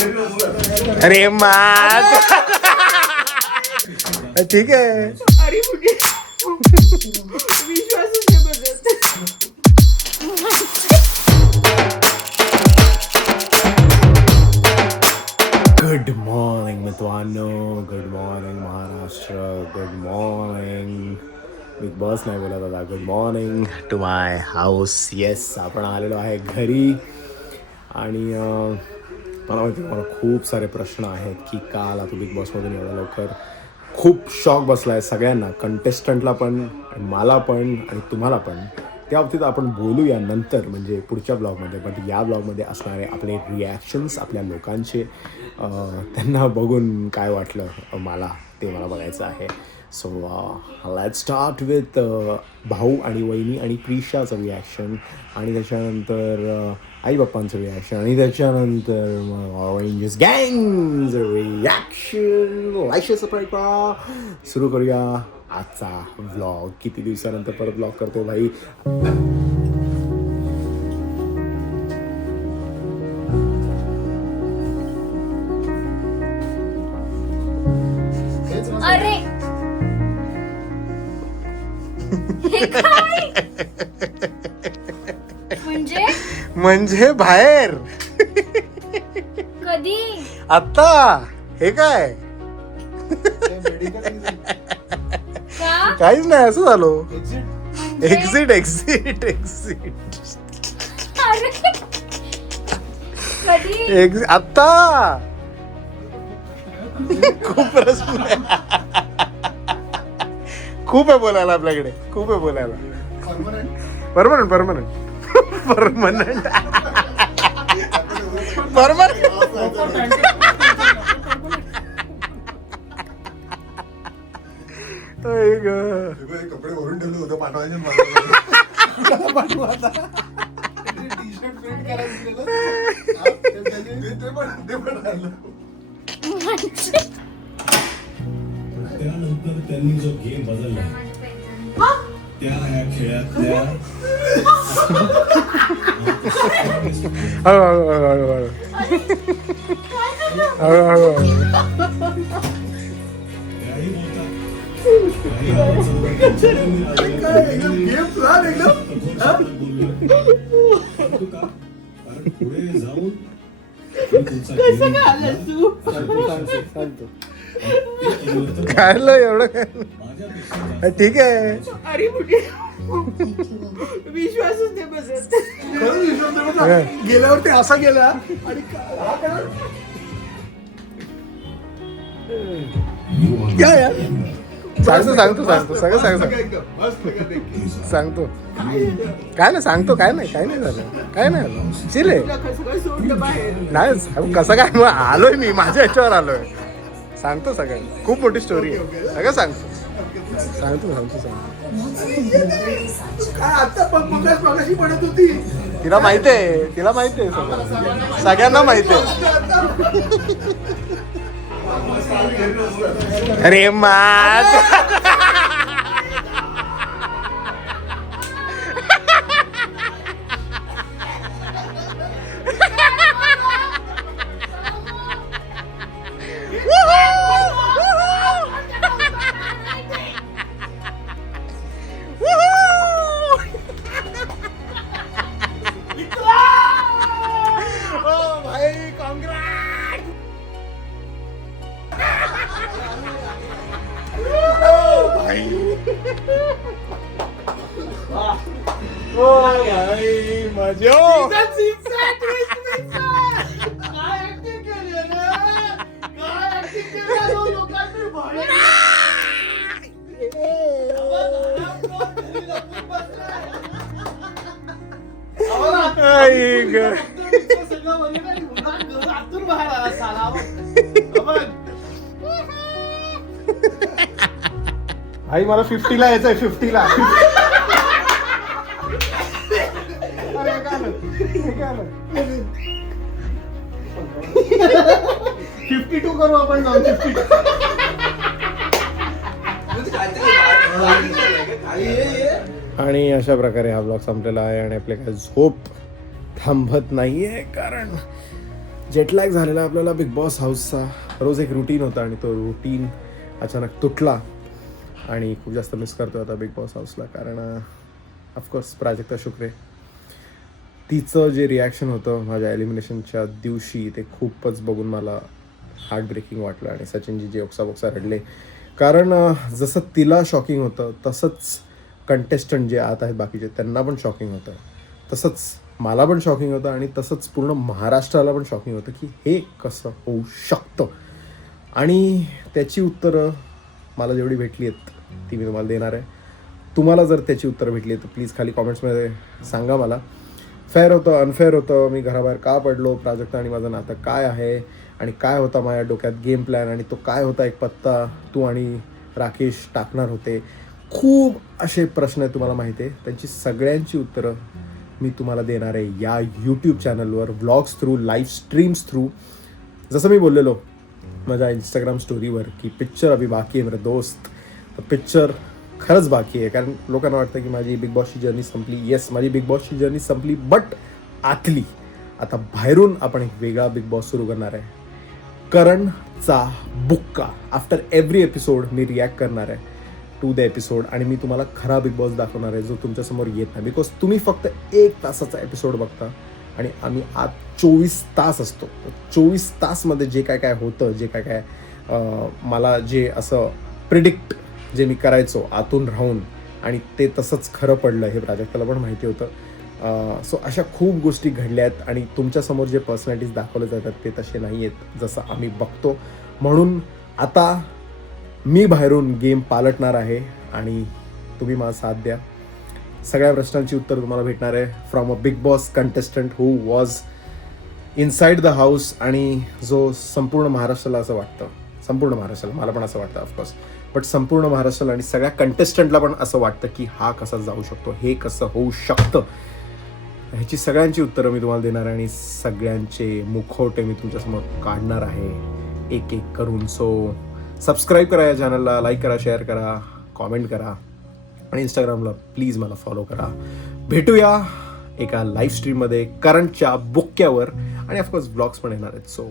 अरे मात ठीक आहे. अरे मुझे विश्वासच नाही बसत. गुड मॉर्निंग मित्रांनो, good morning Maharashtra, good morning. Big boss नाही बोलत आता. Good morning to my house. Yes, आपण आलेलो आहे घरी. आणि मला माहिती मला खूप सारे प्रश्न आहेत की का आला तू बिग बॉसमधून एवढ्या लवकर. खूप शॉक बसला आहे सगळ्यांना, कंटेस्टंटला पण, मला पण आणि तुम्हाला पण. त्या बाबतीत आपण बोलूया नंतर, म्हणजे पुढच्या ब्लॉगमध्ये. बट या ब्लॉगमध्ये असणारे आपले रिॲक्शन्स आपल्या लोकांचे, त्यांना बघून काय वाटलं मला ते मला बघायचं आहे. सो लेट्स स्टार्ट विथ भाऊ आणि वहिनी आणि प्रिशाचं रिॲक्शन, आणि त्याच्यानंतर आई बाप्पांचं रिॲक्शन, आणि त्याच्यानंतर ऑरेंजेस गँगचं रिॲक्शन. लाईक सबस्क्राईब करा. सुरू करूया आजचा व्लॉग. किती दिवसानंतर परत व्लॉग करतो भाई. अरे हे काय? म्हणजे बाहेर कधी? आता हे काय? का? काहीच नाही, असं झालो. म्हणजे? एक्झिट एक्झिट एक्झिट अरे कधी? एक्झिट आता. खूप प्रश्न आहे. खूप आहे बोलायला आपल्याकडे, खूप आहे बोलायला. Permanent permanent permanent permanent. कपडे भरून ठेवले होते पाठवायचे. त्यानंतर त्यांनी जो गेम बदलला त्या ह्या खेळातल्या हळूहळू त्याही बोलतात पुढे जाऊन कसं काय आलास तू? खायला एवढं काय? ठीक आहे. अरे मुझे विश्वासच नाही बसत. गेल्यावर ते असा गेला आणि सांगतो सांगतो सांगतो सगळं सांगतो. काय नाही सांगतो. काय नाही झालं. काय नाही झालं. चिले कसं काय सोडलं बाहेर? नाही कसं काय. मग आलोय मी, माझ्या ह्याच्यावर आलोय. सांगतो सगळं. खूप मोठी स्टोरी आहे. सगळं सांगतो. काय आता पण मगाशी पडत होती. तिला माहिती आहे सगळं. सगळ्यांना माहिती आहे. अरे मात आई मला 50ला यायचंय. 50ला. अरे काय 52 करू आपण जाऊन. 52. आणि अशा प्रकारे हा ब्लॉग संपलेला आहे. आणि आपले काय झोप थांबत नाहीये, कारण जेटलॅग झालेला आपल्याला बिग बॉस हाऊसचा. रोज एक रुटीन होता आणि तो रुटीन अचानक तुटला आणि खूप जास्त मिस करतो आता बिग बॉस हाऊसला. कारण ऑफकोर्स प्राजक्ता शुक्रे, तिचं जे रिॲक्शन होतं माझ्या एलिमिनेशनच्या दिवशी ते खूपच बघून मला हार्ट ब्रेकिंग वाटलं. आणि सचिनजी जे ओक्सा रडले. कारण जसं तिला शॉकिंग होतं तसंच कंटेस्टंट जे आत आहेत बाकीचे त्यांना पण शॉकिंग होतं. तसंच मला पण शॉकिंग होतं आणि तसंच पूर्ण महाराष्ट्राला पण शॉकिंग होतं की हे कसं होऊ शकतं. आणि त्याची उत्तरं मला जेवढी भेटली आहेत ती मी तुम्हाला देणार आहे. तुम्हाला जर त्याची उत्तरं भेटली तर प्लीज खाली कॉमेंट्समध्ये सांगा मला. फेअर होतं, अनफेअर होतं, मी घराबाहेर का पडलो, प्राजक्ता आणि माझं नातं काय आहे आणि काय होता माझ्या डोक्यात गेम प्लॅन आणि तो काय होता एक पत्ता तू आणि राकेश टाकणार होते. खूप असे प्रश्न आहेत तुम्हाला माहिती आहे. त्यांची सगळ्यांची उत्तरं मी तुम्हाला देणार आहे या यूट्यूब चॅनलवर vlogs through, live streams through. जसं मी बोललेलो माझ्या इंस्टाग्राम स्टोरीवर की पिक्चर अभी बाकी आहे मेरे दोस्त. तर पिक्चर खरंच बाकी आहे. कारण लोकांना वाटतं की माझी बिग बॉसची जर्नी संपली. येस, माझी बिग बॉसची जर्नी संपली, बट आतली आता बाहेरून आपण एक वेगळा बिग बॉस सुरू करणार आहे. करणचा बुक्का. आफ्टर एव्हरी एपिसोड मी रिॲक्ट करणार आहे टू द एपिसोड आणि मी तुम्हाला खरा बिग बॉस दाखवणार आहे जो तुमच्यासमोर येत नाही. बिकॉज तुम्ही फक्त 1 तासाचा एपिसोड बघता आणि आम्ही आत 24 तास असतो. 24 तासमध्ये जे काय काय होतं, जे काय काय मला जे असं प्रिडिक्ट जे मी करायचो आतून राहून आणि ते तसंच खरं पडलं हे प्राजक्ताला पण माहिती होतं. सो अशा खूप गोष्टी घडल्या आहेत आणि तुमच्यासमोर जे पर्सनॅलिटीज दाखवले जातात ते तसे नाही आहेत जसं आम्ही बघतो. म्हणून आता मी बाहेरून गेम पालटणार आहे आणि तुम्ही मला साथ द्या. सगळ्या प्रश्नांची उत्तर तुम्हाला भेटणार आहे from a big boss contestant who was inside the house आणि जो संपूर्ण महाराष्ट्राला असं वाटतं, संपूर्ण महाराष्ट्राला, मला पण असं वाटतं ऑफकोर्स, बट संपूर्ण महाराष्ट्राला आणि सगळ्या कंटेस्टंटला पण असं वाटतं की हा कसा जाऊ शकतो, हे कसं होऊ शकतं. ह्याची सगळ्यांची उत्तरं मी तुम्हाला देणार आहे आणि सगळ्यांचे मुखवटे मी तुमच्यासमोर काढणार आहे एक एक करून. सो सबस्क्राईब करा या चॅनलला, लाईक करा, शेअर करा, कॉमेंट करा आणि इंस्टाग्रामला प्लीज मला फॉलो करा. भेटूया एका लाईव्ह स्ट्रीममध्ये करंटच्या बुक्क्यावर आणि ऑफकोर्स ब्लॉग्स पण येणार आहेत. सो